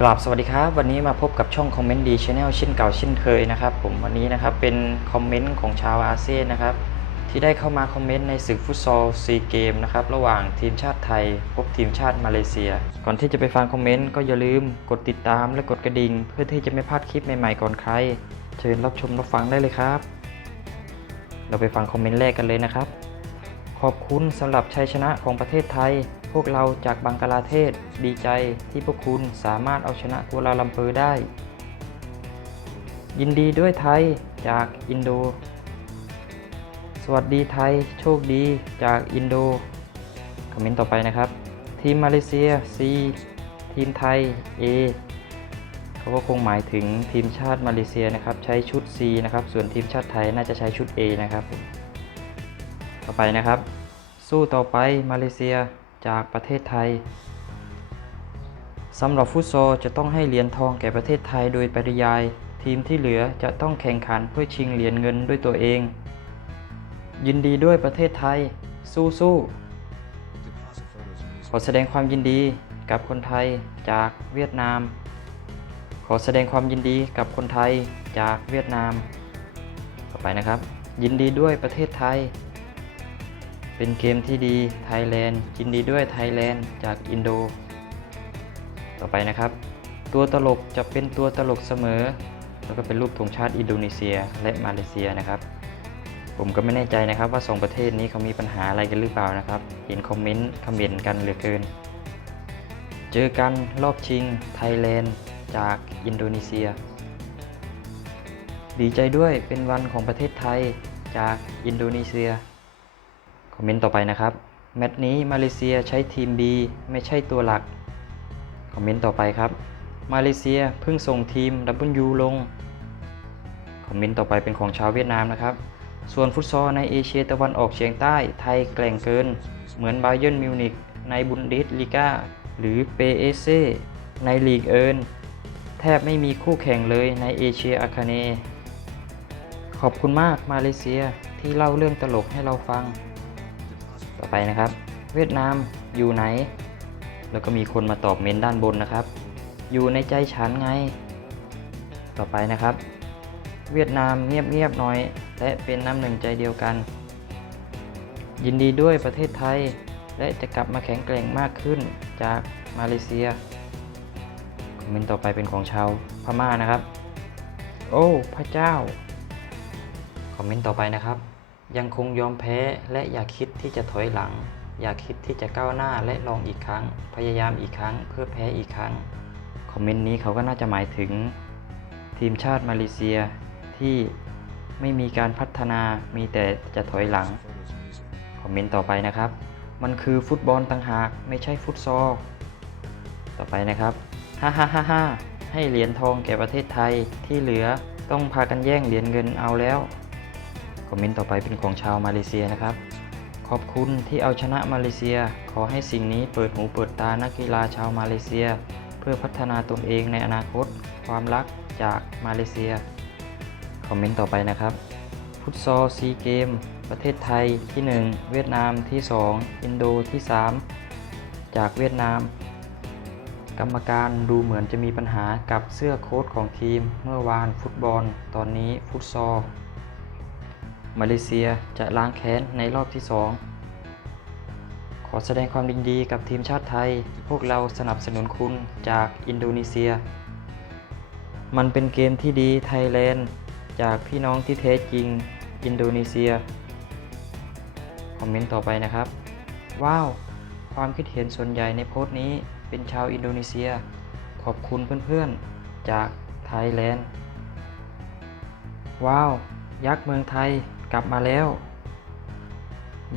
กราบสวัสดีครับ วันนี้มาพบกับช่องคอมเมนต์ดีชาแนลเช่นเก่าเช่นเคยนะครับผมวันนี้นะครับเป็นคอมเมนต์ของชาวอาเซียนนะครับ ที่ได้เข้ามาคอมเมนต์ในศึกฟุตซอลซีเกมนะครับระหว่างทีมชาติไทย พบทีมชาติมาเลเซีย ก่อนที่จะไปฟังคอมเมนต์ก็อย่าลืมกดติดตามและกดกระดิ่ง เพื่อที่จะไม่พลาดคลิปใหม่ๆก่อนใคร เชิญรับชมรับฟังได้เลยครับ เราไปฟังคอมเมนต์แรกกันเลยนะครับ อบคุณสำหรับชัยชนะของประเทศไทย พวกเราจากบังกลาเทศ ดีใจที่พวกคุณสามารถเอาชนะกัวลาลัมเปอร์ได้ ยินดีด้วยไทยจากอินโด สวัสดีไทย โชคดีจากอินโด คอมเมนต์ต่อไปนะครับ ทีมมาเลเซีย C ทีมไทย A เขาก็คงหมายถึงทีมชาติมาเลเซียนะครับ ใช้ชุด C นะครับ ส่วนทีมชาติไทยน่าจะใช้ชุด A นะครับ ต่อไปนะครับ สู้ต่อไปมาเลเซียจากประเทศไทยสำหรับฟุตซอลจะต้องให้เหรียญทองแก่ประเทศไทยโดยปริยาย ทีมที่เหลือจะต้องแข่งขันเพื่อชิงเหรียญเงินด้วยตัวเอง ยินดีด้วยประเทศไทย สู้สู้ขอแสดงความยินดีกับคนไทยจากเวียดนาม ขอแสดงความยินดีกับคนไทยจากเวียดนาม ต่อไปนะครับ ยินดีด้วยประเทศไทย เป็นเกมที่ดีไทยแลนด์ยินดีด้วยไทยแลนด์จากอินโด ต่อไปนะครับ ตัวตลกจะเป็นตัวตลกเสมอ แล้วก็เป็นรูปธงชาติอินโดนีเซียและมาเลเซียนะครับ ผมก็ไม่แน่ใจนะครับว่าสองประเทศนี้เขามีปัญหาอะไรกันหรือเปล่านะครับ เห็นคอมเมนต์คอมเมนต์กันเหลือเกิน เจอกันรอบชิงไทยแลนด์จากอินโดนีเซีย ดีใจด้วยเป็นวันของประเทศไทยจากอินโดนีเซีย คอมเมนต์ต่อไปนะครับ แมตช์นี้มาเลเซียใช้ทีม B ไม่ใช่ตัวหลัก คอมเมนต์ต่อไปครับ มาเลเซียเพิ่งส่งทีม W ลง คอมเมนต์ต่อไปเป็นของชาวเวียดนามนะครับ ส่วนฟุตซอลในเอเชียตะวันออกเฉียงใต้ไทยแกร่งเกิน เหมือนบาเยิร์นมิวนิกในบุนเดสลีกาหรือเปเอเซในลีกเอิร์นแทบไม่มีคู่แข่งเลยในเอเชียอาคาเน ขอบคุณมากมาเลเซียที่เล่าเรื่องตลกให้เราฟัง ต่อไปนะครับ เวียดนามอยู่ไหน แล้วก็มีคนมาตอบเมนด้านบนนะครับ อยู่ในใจฉันไง ต่อไปนะครับ เวียดนามเงียบๆหน่อย และเป็นน้ำหนึ่งใจเดียวกัน ยินดีด้วยประเทศไทย และจะกลับมาแข็งแกร่งมากขึ้นจากมาเลเซียคอมเมนต์ต่อไปเป็นของชาวพม่านะครับ โอ้ พระเจ้า คอมเมนต์ต่อไปนะครับ ยังคงยอมแพ้และอย่าคิดที่จะถอยหลัง อย่าคิดที่จะก้าวหน้าและลองอีกครั้ง พยายามอีกครั้ง เพื่อแพ้อีกครั้ง คอมเมนต์นี้เขาก็น่าจะหมายถึง ทีมชาติมาเลเซียที่ไม่มีการพัฒนามีแต่จะถอยหลัง คอมเมนต์ต่อไปนะครับ มันคือฟุตบอลต่างหากไม่ใช่ฟุตซอล ต่อไปนะครับฮ่าฮ่าฮ่าฮ่าให้เหรียญทองแก่ประเทศไทยที่เหลือต้องพากันแย่งเหรียญเงินเอาแล้ว อมเมนต์ต่อไปเป็นของชาวมาเลเซียนะครับ ขอบคุณที่เอาชนะมาเลเซีย ขอให้สิ่งนี้เปิดหูเปิดตานักกีฬาชาวมาเลเซีย เพื่อพัฒนาตนเองในอนาคต ความรักจากมาเลเซีย คอมเมนต์ต่อไปนะครับ ฟุตซอลซีเกม ประเทศไทยที่ 1 เวียดนามที่ 2 อินโดที่ 3 จากเวียดนาม กรรมการดูเหมือนจะมีปัญหากับเสื้อโค้ทของทีม เมื่อวานฟุตบอล ตอนนี้ฟุตซอล มาเลเซียจะล้างแค้นในรอบที่ 2 ขอแสดงความยินดีกับทีมชาติไทย พวกเราสนับสนุนคุณจากอินโดนีเซีย มันเป็นเกมที่ดีไทยแลนด์ จากพี่น้องที่แท้จริงอินโดนีเซีย คอมเมนต์ต่อไปนะครับ ว้าว ความคิดเห็นส่วนใหญ่ในโพสต์นี้เป็นชาวอินโดนีเซีย ขอบคุณเพื่อนๆ จากไทยแลนด์ ว้าว ยักษ์เมืองไทย กลับมาแล้ว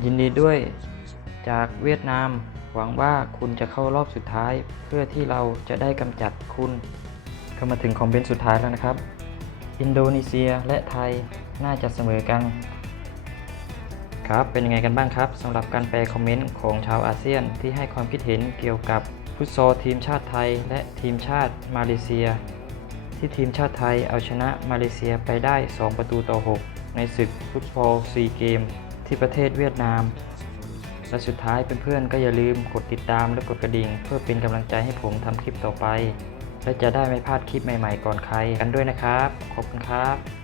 ยินดีด้วย จากเวียดนาม หวังว่าคุณจะเข้ารอบสุดท้าย เพื่อที่เราจะได้กำจัดคุณก็มาถึงคอมเมนต์สุดท้ายแล้วนะครับ อินโดนีเซียและไทยน่าจะเสมอกัน ครับ เป็นยังไงกันบ้างครับสำหรับการแปลคอมเมนต์ของชาวอาเซียนที่ให้ความคิดเห็นเกี่ยวกับฟุตซอลทีมชาติไทย และทีมชาติมาเลเซีย ที่ทีมชาติไทยเอาชนะมาเลเซียไปได้ 2 ประตูต่อ 6 ในศึกฟุตบอลซีเกม ที่ประเทศเวียดนาม และสุดท้ายเพื่อนๆก็อย่าลืมกดติดตามและกดกระดิ่ง เพื่อเป็นกำลังใจให้ผมทำคลิปต่อไป และจะได้ไม่พลาดคลิปใหม่ๆก่อนใครกันด้วยนะครับ ขอบคุณครับ